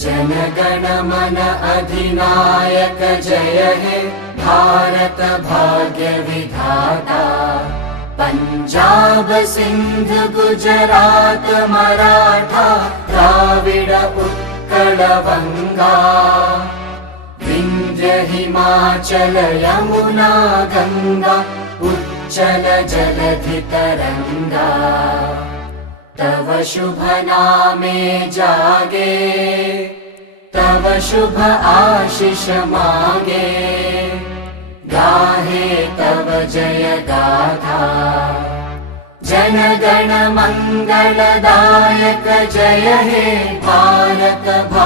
जनगण मन अधिनायक जय हे भारत भाग्य विधाता। पंजाब सिंध गुजरात मराठा द्राविड उत्कल बंगा। विंध्य हिमाचल यमुना गंगा उच्चल जलधि तरंगा। तव शुभ नामे जागे तव शुभ आशीष मागे। गाहे तव जय गाथा जनगण मंगलदायक जय हे भारत भाग्य